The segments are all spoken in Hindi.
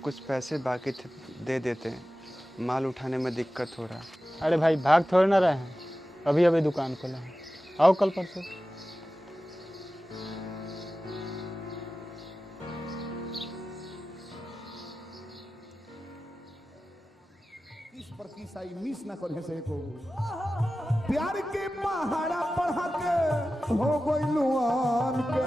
कुछ पैसे बाकी थे, दे देते हैं। माल उठाने में दिक्कत हो रहा। अरे भाई भाग थोड़े ना रहे हैं, अभी अभी दुकान खोला है, आओ कल परसों। मिस ना करे से को प्यार के पहाड़ा पढ़ा के हो गइलुआन के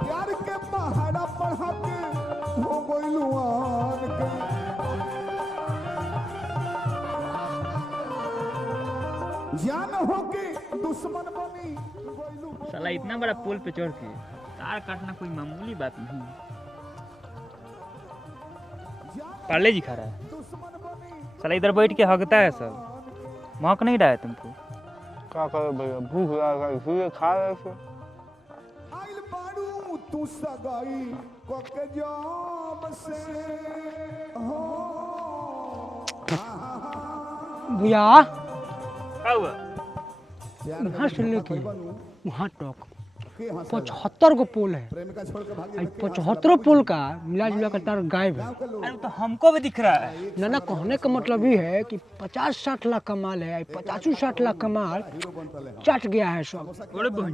प्यार के पहाड़ा पढ़ा के हो गइलुआन के जान हो के दुश्मन बनी साला इतना बड़ा पुल पे चढ़ के तार काटना कोई मामूली बात नहीं। पार्ले जी खा रहा है साला, इधर बैठ के हकता है सब, मौक नहीं रहा है तुमको। क्या करो भैया, भूख लगा इसलिए खा रहे थे। आइल बारू तू सगाई को के जाम से हो भैया क्या हुआ? यहाँ से लेके वहाँ तक 75 को पोल है, 75 पोल का मिला जुला कर तार गायब है। अरे तो हमको भी दिख रहा है ना कहने का मतलब ये है कि 50-60 लाख का माल है, 50-60 लाख का माल चट गया है सब। बड़े बहन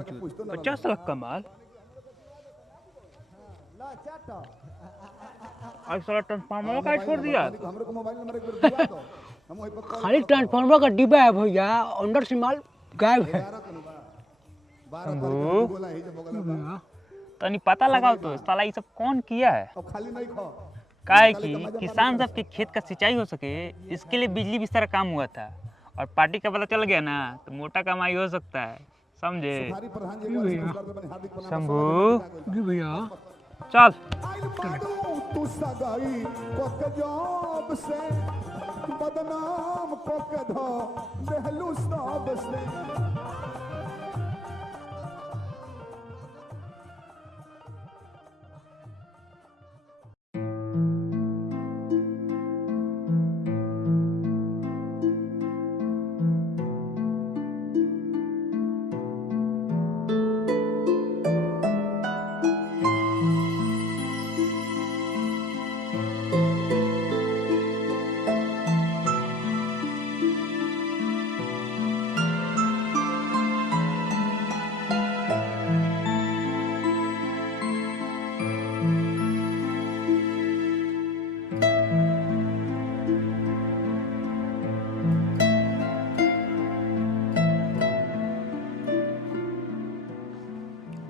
50 लाख का माल। आज साला ट्रांसफार्मर का छोड़ दिया। खाली ट्रांसफार्मर का डिब्बा है भैया, अंदर से माल गायब है। तनी पता लगाओ तो साला ये सब कौन किया है। काहे कि किसान सब के खेत का सिंचाई हो सके इसके लिए बिजली बिस्तर काम हुआ था, और पार्टी का पता चल गया ना तो मोटा कमाई हो सकता है, समझे? शंभू जी भैया चल। तू सगाई को के जाम से बदनाम को के धो देहलू सब से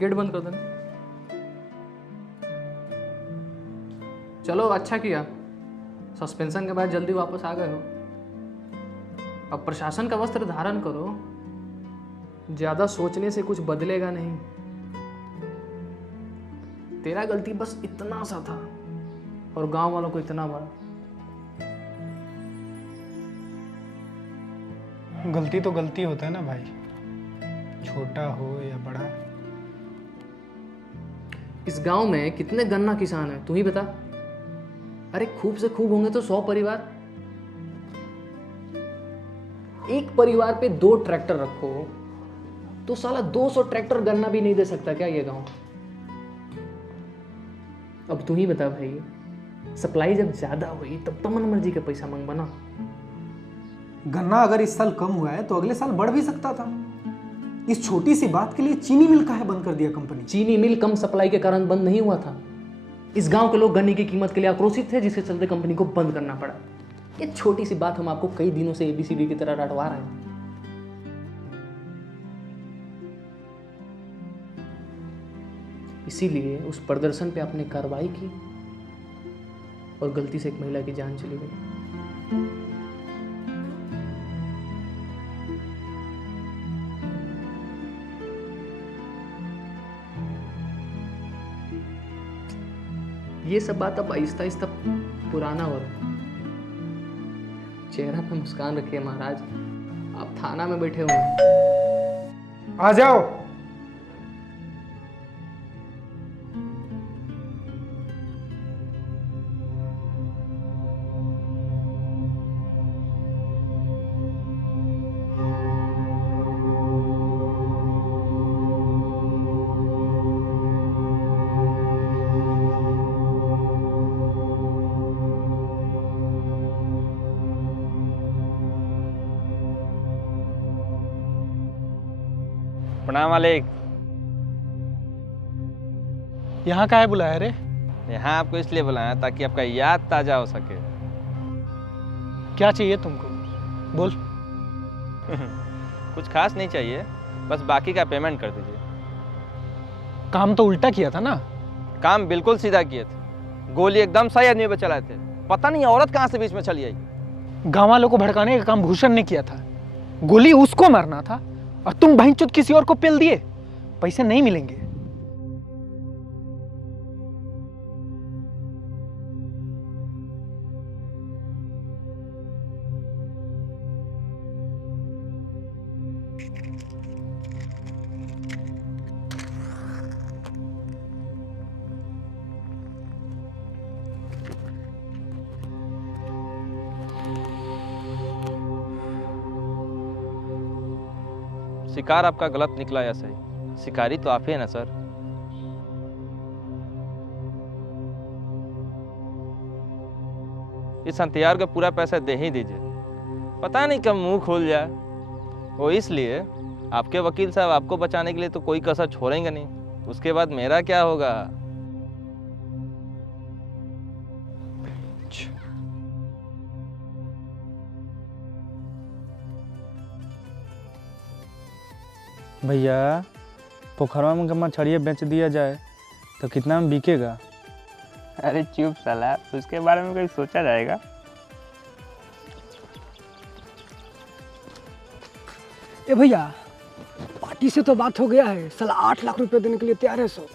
गेट बंद कर देना। चलो अच्छा किया, सस्पेंशन के बाद जल्दी वापस आ गए हो। अब प्रशासन का वस्त्र धारण करो, ज्यादा सोचने से कुछ बदलेगा नहीं। तेरा गलती बस इतना सा था और गांव वालों को इतना बड़ा। गलती तो गलती होता है ना भाई, छोटा हो या बड़ा। इस गांव में कितने गन्ना किसान हैं तू ही बता। अरे खूब से खूब होंगे तो 100 परिवार। एक परिवार पे 2 ट्रैक्टर रखो तो साला 200 ट्रैक्टर गन्ना भी नहीं दे सकता क्या ये गांव? अब तू ही बता भाई, सप्लाई जब ज्यादा हुई तब तो मन मर्जी का पैसा मांग बना। गन्ना अगर इस साल कम हुआ है तो अगले साल बढ़ भी सकता था। इस छोटी सी बात के लिए चीनी मिल काहे बंद कर दिया कंपनी? चीनी मिल कम सप्लाई के कारण बंद नहीं हुआ था। इस गांव के लोग गन्ने की कीमत के लिए आक्रोशित थे, जिसके चलते कंपनी को बंद करना पड़ा। ये छोटी सी बात हम आपको कई दिनों से ABCD की तरह रटवा रहे हैं। इसीलिए उस प्रदर्शन पे आपने कार्रवाई की और गलती से एक महिला की जान चली गई। ये सब बात अब आहिस्ता आहिस्ता पुराना हो रहा है। चेहरा पे मुस्कान रखिए महाराज, आप थाना में बैठे हुए हैं। आ जाओ। प्रणाम मालिक। यहाँ का है बुलाया रे? यहाँ आपको इसलिए बुलाया ताकि आपका याद ताजा हो सके। क्या चाहिए तुमको? बोल। कुछ खास नहीं चाहिए, बस बाकी का पेमेंट कर दीजिए। काम तो उल्टा किया था ना? काम बिल्कुल सीधा किए थे, गोली एकदम सही आदमी पे चलाए थे। पता नहीं औरत कहाँ से बीच में चली आई। गाँव वालों को भड़काने का काम भूषण ने किया था, गोली उसको मारना था और तुम बहिंचोद किसी और को पेल दिए। पैसे नहीं मिलेंगे। शिकार आपका गलत निकला या सही, शिकारी तो आप ही है ना सर। इस हथियार को पूरा पैसा दे ही दीजिए, पता नहीं कब मुंह खोल जाए। वो इसलिए आपके वकील साहब आपको बचाने के लिए तो कोई कसर छोड़ेंगे नहीं, उसके बाद मेरा क्या होगा। भैया पोखरवा में मछलियाँ बेच दिया जाए तो कितना में बिकेगा? अरे चुप साला, उसके बारे में कोई सोचा जाएगा? ए भैया, पार्टी से तो बात हो गया है, साला 8 लाख रुपए देने के लिए तैयार है सब।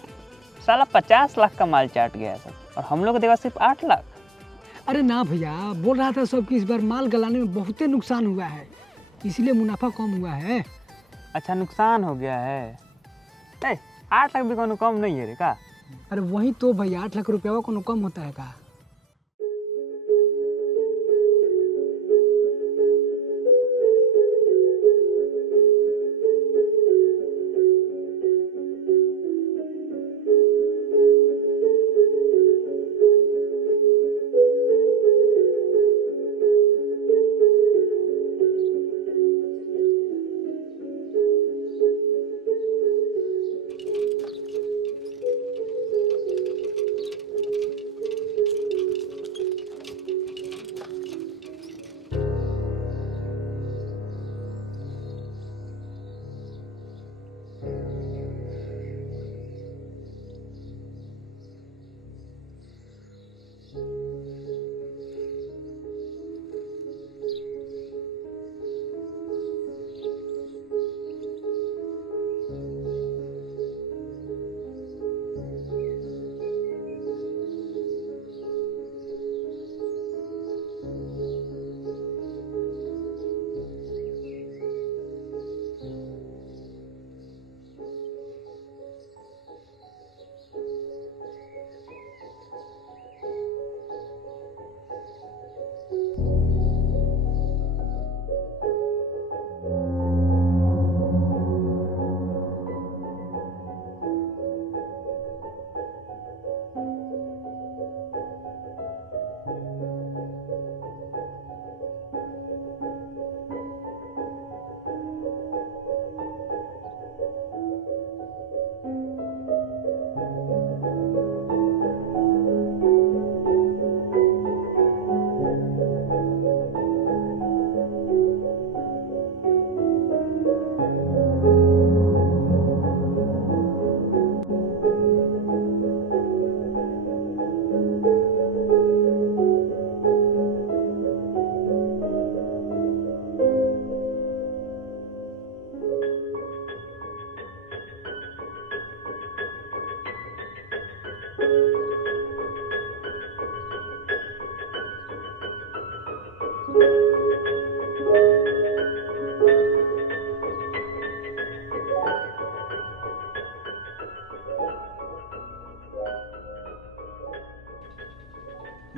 साला 50 लाख का माल चाट गया सब, और हम लोग को देगा सिर्फ 8 लाख। अरे ना भैया, बोल रहा था सब कि इस बार माल गलाने में बहुत नुकसान हुआ है, इसलिए मुनाफा कम हुआ है। अच्छा, नुकसान हो गया है? 8 लाख भी कोनो कम नहीं है रे का? अरे वही तो भैया, 8 लाख रुपया कोनो कम होता है का?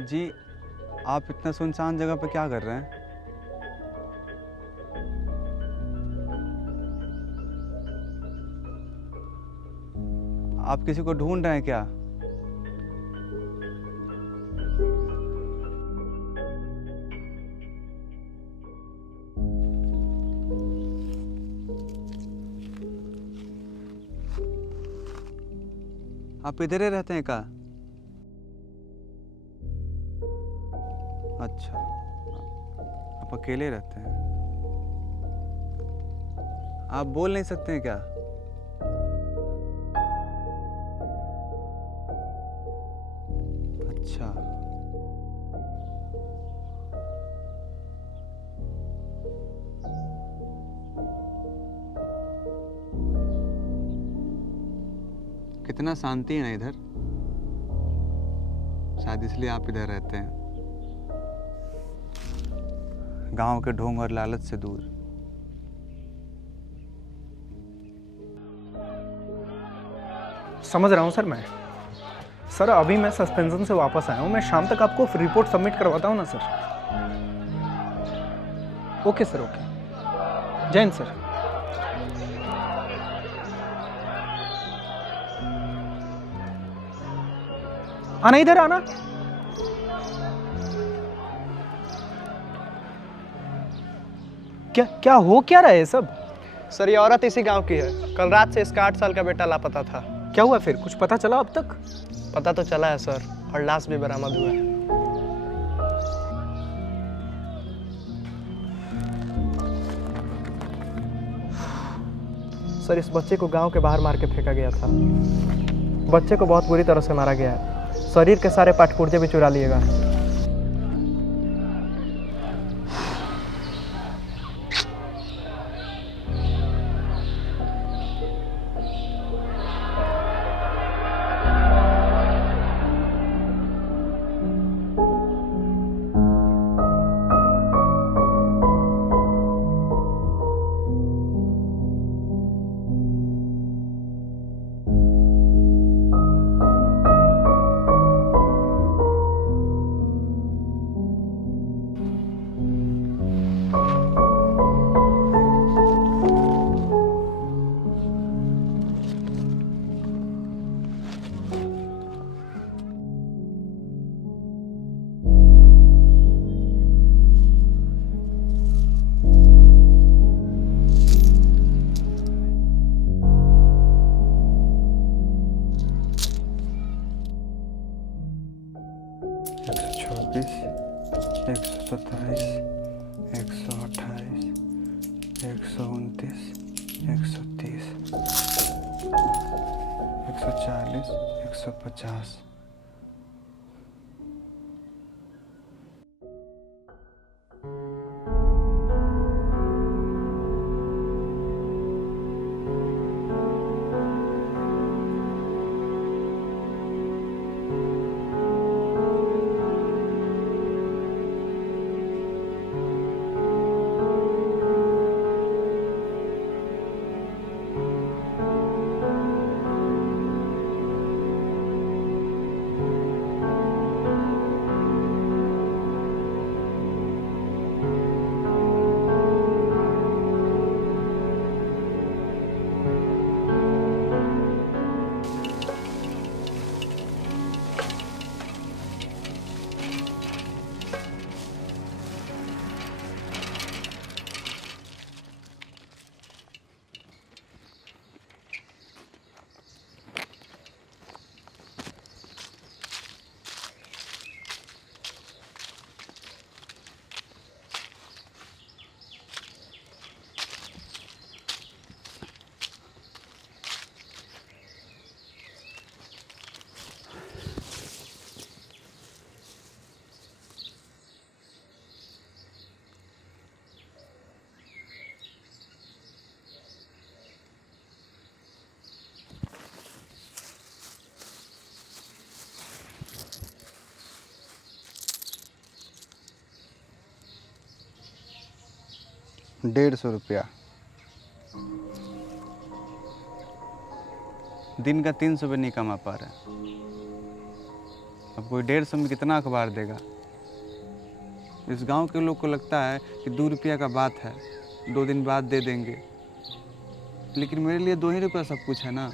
जी, आप इतना सुनसान जगह पे क्या कर रहे हैं? आप किसी को ढूंढ रहे हैं क्या? आप इधर ही रहते हैं क्या? अच्छा, आप अकेले रहते हैं? आप बोल नहीं सकते हैं क्या? अच्छा, कितना शांति है ना इधर, शायद इसलिए आप इधर रहते हैं, गांव के ढोंग और लालच से दूर। समझ रहा हूँ सर मैं। सर अभी मैं सस्पेंशन से वापस आया हूँ, मैं शाम तक आपको रिपोर्ट सबमिट करवाता हूँ ना सर। Okay sir, okay. जय हिंद सर। आना, इधर आना। क्या क्या हो क्या रहा है सब? सर ये औरत इसी गांव की है। कल रात से इसका 8 साल का बेटा लापता था। क्या हुआ फिर, कुछ पता चला अब तक? पता तो चला है सर, और लाश भी बरामद हुआ है। सर इस बच्चे को गांव के बाहर मार के फेंका गया था। बच्चे को बहुत बुरी तरह से मारा गया है। शरीर के सारे पाठपुर्जे भी चुरा लिए गए। ₹150 दिन का 300 भी नहीं कमा पा रहे। अब कोई 150 में कितना अखबार देगा? इस गांव के लोग को लगता है कि ₹2 का बात है, 2 दिन बाद दे देंगे, लेकिन मेरे लिए 2 ही रुपया सब कुछ है ना।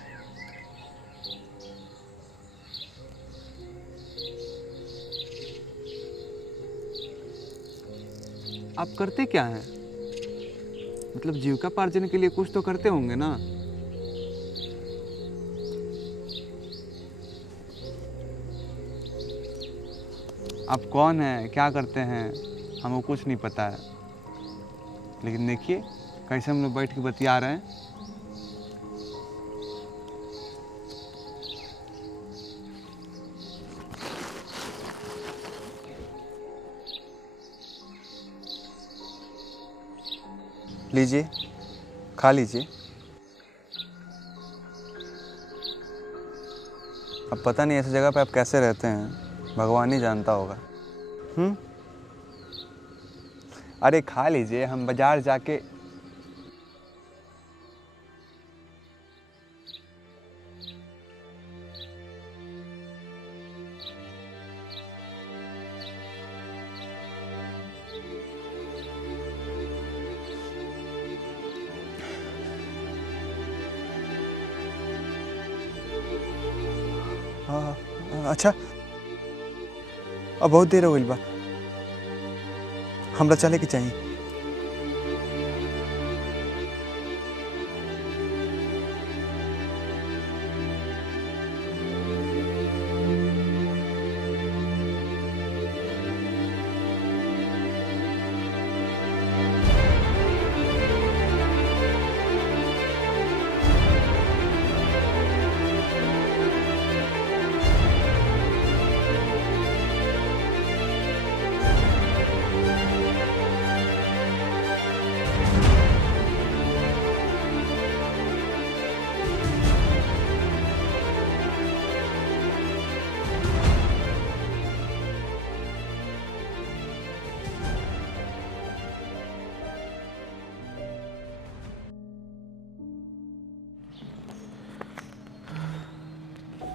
आप करते क्या हैं? मतलब जीविकापार्जन के लिए कुछ तो करते होंगे ना। आप कौन हैं, क्या करते हैं, हमको कुछ नहीं पता है। लेकिन देखिए कैसे हम लोग बैठ के बतिया रहे हैं। लीजिए, खा लीजिए। अब पता नहीं ऐसी जगह पे आप कैसे रहते हैं, भगवान ही जानता होगा। अरे खा लीजिए, हम बाजार जाके अच्छा, अब बहुत देर हो गई बा, हमरा चले के चाहिए।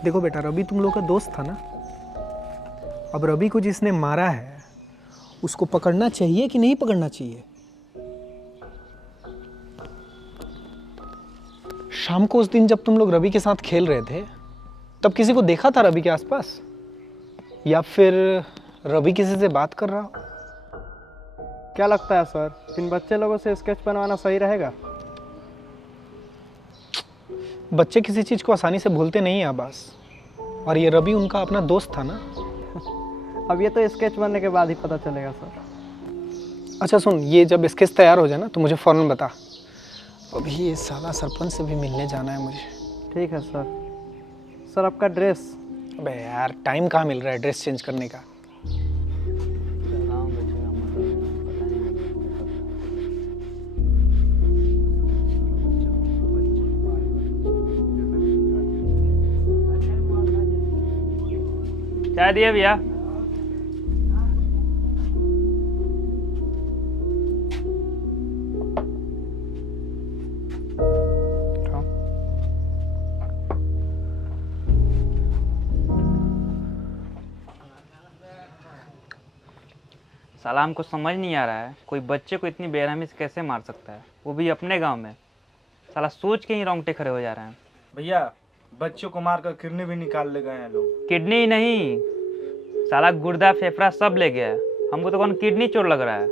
देखो बेटा, रवि तुम लोग का दोस्त था ना। अब रवि को जिसने मारा है उसको पकड़ना चाहिए कि नहीं पकड़ना चाहिए? शाम को उस दिन जब तुम लोग रवि के साथ खेल रहे थे तब किसी को देखा था रवि के आसपास, या फिर रवि किसी से बात कर रहा हो? क्या लगता है सर, इन बच्चे लोगों से स्केच बनवाना सही रहेगा? बच्चे किसी चीज को आसानी से भूलते नहीं है आबास, और ये रवि उनका अपना दोस्त था ना। अब ये तो स्केच बनने के बाद ही पता चलेगा सर। अच्छा सुन, ये जब स्केच तैयार हो जाए ना तो मुझे फौरन बता। अभी ये साला सरपंच से भी मिलने जाना है मुझे। ठीक है सर। सर आपका ड्रेस? अबे यार, टाइम कहाँ मिल रहा है ड्रेस चेंज करने का। चाय दिए भैया। साला हमको समझ नहीं आ रहा है, कोई बच्चे को इतनी बेरहमी से कैसे मार सकता है, वो भी अपने गांव में। साला सोच के ही रोंगटे खड़े हो जा रहे हैं। भैया, बच्चों को मारकर किडनी भी निकाल ले गए हैं लोग। किडनी ही नहीं, साला गुर्दा फेफड़ा सब ले गया है। हमको तो कौन किडनी चोर लग रहा है।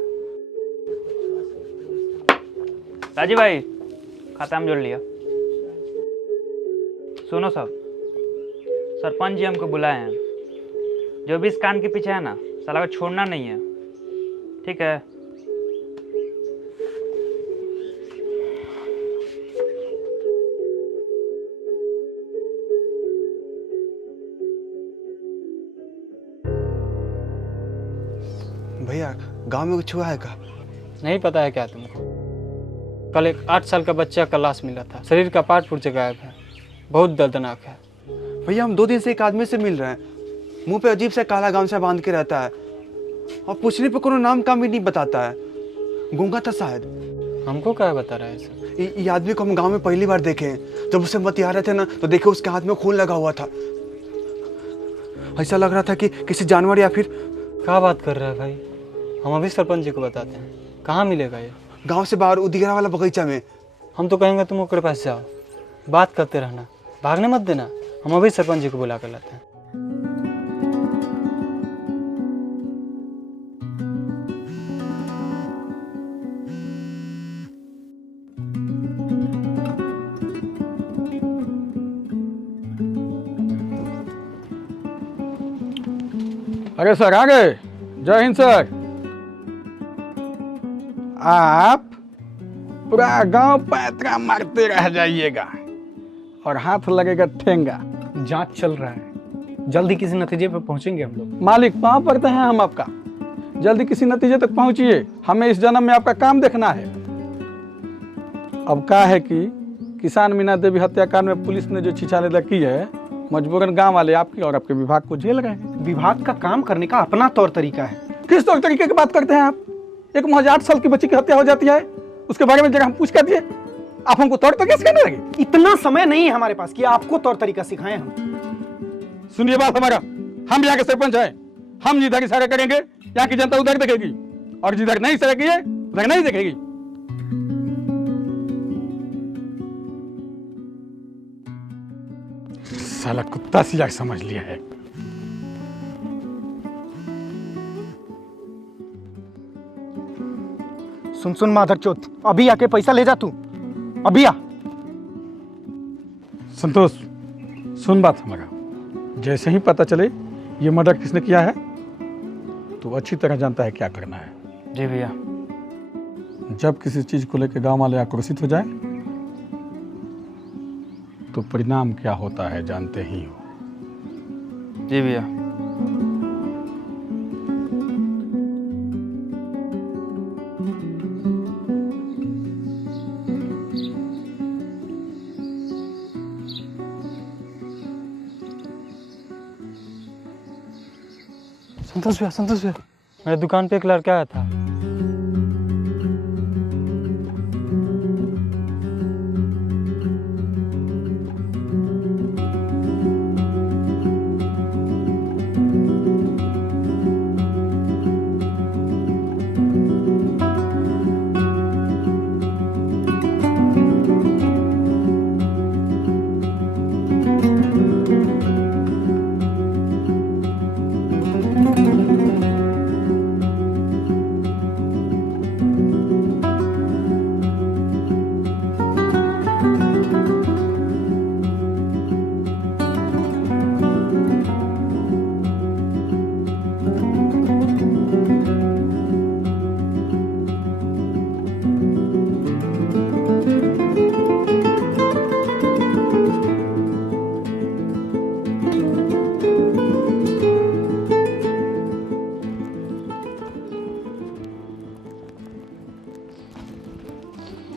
राजीव भाई, खाता में जोड़ लिया। सुनो सब, सरपंच जी हमको बुलाए हैं। जो भी इस कांड के पीछे है ना, साला को छोड़ना नहीं है, ठीक है? भैया, गांव में कुछ हुआ है का? नहीं पता है क्या तुमको? कल एक 8 साल का बच्चा का लाश मिला था, शरीर का पार्ट पुर्जे गायब है, बहुत दर्दनाक है। भैया, हम 2 दिन से एक आदमी से मिल रहे हैं, मुंह पे अजीब सा काला गामछा बांध के रहता है और पूछने पे कोनो नाम काम भी नहीं बताता है। गूंगा था शायद। हमको क्या बता रहा है सर? ये आदमी को हम गांव में पहली बार देखे हैं। जब उसे बतिया रहे थे ना तो देखे उसके हाथ में खून लगा हुआ था। ऐसा लग रहा था कि किसी जानवर या फिर। क्या बात कर रहा है भाई? हम अभी सरपंच जी को बताते हैं। कहाँ मिलेगा ये? गांव से बाहर उदिगरा वाला बगीचा में। हम तो कहेंगे तुम ओकरे पास जाओ, बात करते रहना, भागने मत देना। हम अभी सरपंच जी को बुला कर लाते हैं। अरे सर आ गए। जय हिंद सर। आप पूरा गांव पैतरा मारते रह जाइएगा और हाथ लगेगा ठेंगा। जांच चल रहा है, जल्दी किसी नतीजे पर पहुंचेंगे हम लोग। मालिक पाँव पड़ते हैं हम आपका, जल्दी किसी नतीजे तक पहुंचिए। हमें इस जन्म में आपका काम देखना है। अब क्या है कि किसान मीना देवी हत्याकांड में पुलिस ने जो छिछालेदा की है, मजबूरन गांव वाले आपकी और आपके विभाग को झेल रहे हैं। विभाग का काम करने का अपना तौर तरीका है। किस तौर तरीके की बात करते हैं आप? एक महज 8 साल की बच्ची की हत्या हो जाती है, उसके बारे में जरा हम पूछ कर दिए, आप हमको तौर तरीके सिखाने लगे। इतना समय नहीं है हमारे पास कि आपको तौर तरीका सिखाएं हम। सुनिए बात हमारा, हम यहाँ के सरपंच हैं। हम जिधर इशारा करेंगे यहाँ की जनता उधर देखेगी, और जिधर नहीं सरेगी उधर नहीं देखेगी। साला कुत्ता सियार समझ लिया है। सुन माधरचोद, अभी आके पैसा ले जा तू, अभी आ। संतोष सुन बात हमारा, जैसे ही पता चले ये मर्डर किसने किया है तो अच्छी तरह जानता है क्या करना है। जी भैया। जब किसी चीज को लेकर गांव वाले आक्रोशित हो जाए तो परिणाम क्या होता है जानते ही हो। जी भैया। संतोष भैया, मेरे दुकान पे एक लड़का आया था।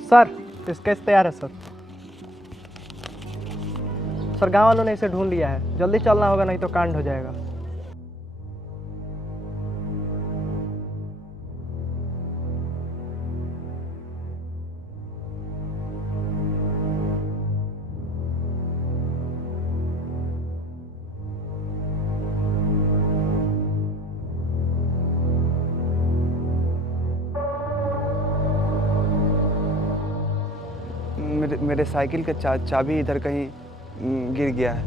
सर स्केच तैयार है सर। सर गांव वालों ने इसे ढूंढ लिया है, जल्दी चलना होगा नहीं तो कांड हो जाएगा। मेरे साइकिल का चाबी इधर कहीं गिर गया है।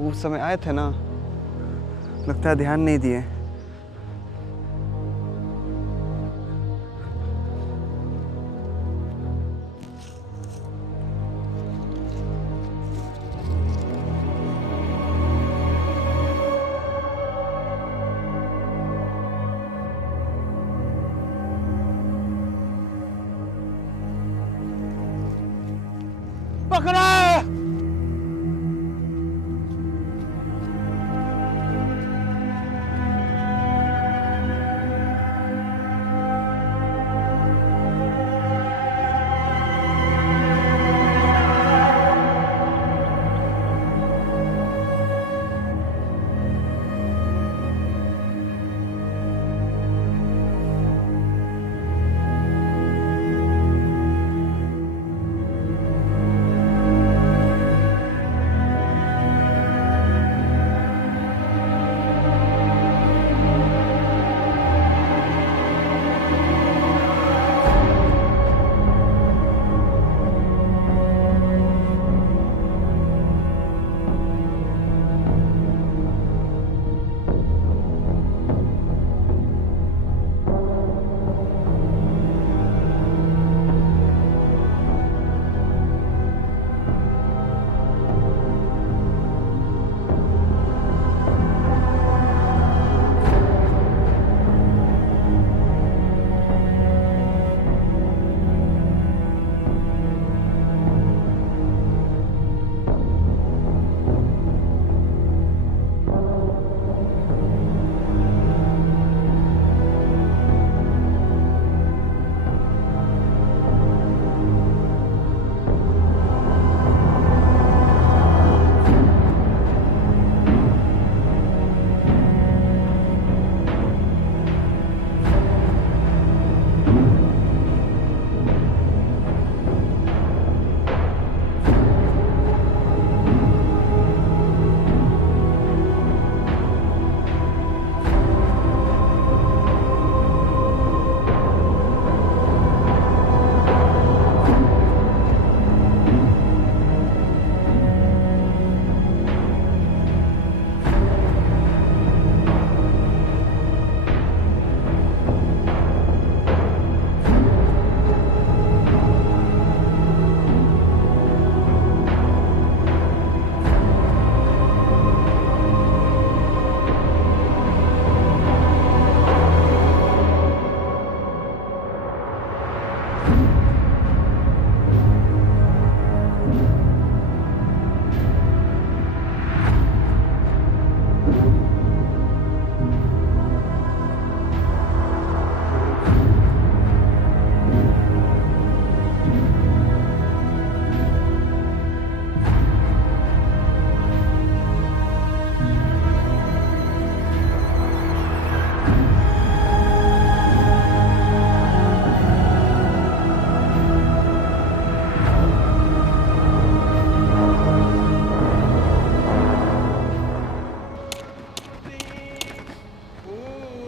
उस समय आए थे ना, लगता है ध्यान नहीं दिए। पकड़ा।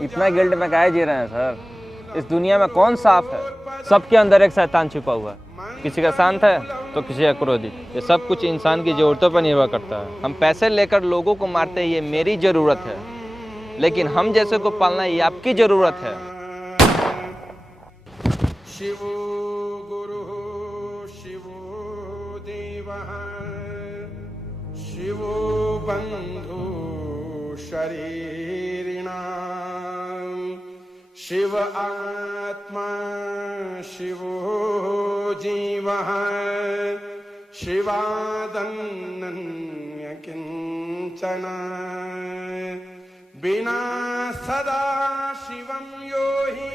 इतना गिल्ट में काहे जी रहे हैं सर? इस दुनिया में कौन साफ है? सबके अंदर एक शैतान छुपा हुआ है। किसी का शांत है तो किसी का क्रोधित। ये सब कुछ इंसान की ज़रूरतों पर निर्भर करता है। हम पैसे लेकर लोगों को मारते हैं, ये मेरी ज़रूरत है, लेकिन हम जैसे को पालना ये आपकी ज़रूरत है। शिवो गुरु शिवो देवः शिवो बंधु शरीरिणां शिव आत्मा शिवो जीवः शिवादन्य किंचन बिना सदा शिवं यो हि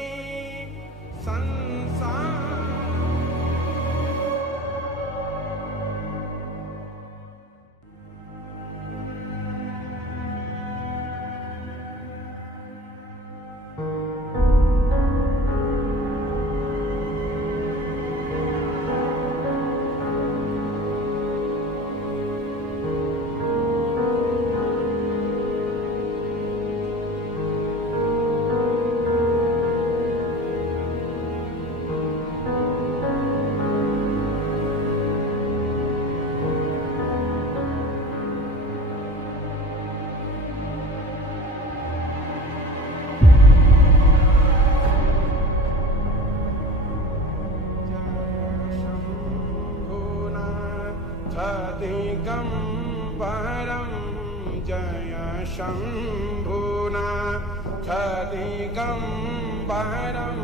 दिगंबरं जय शंभुनाथ दिगंबरं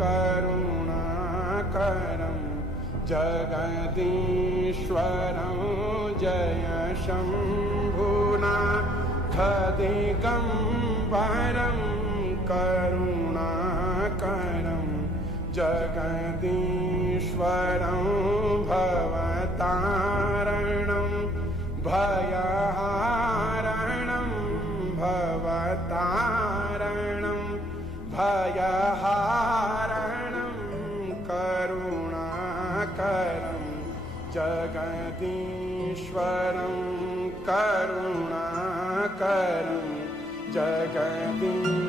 करुणाकरं जगदीश्वरं जय शंभुनाथ दिगंबरं करुणाकरं जगदीश्वरं भवतारणं भयहारणं भवतारणं भयहारणं करुणाकरं जगदीश्वरं करुणाकरं जगदीश्वरं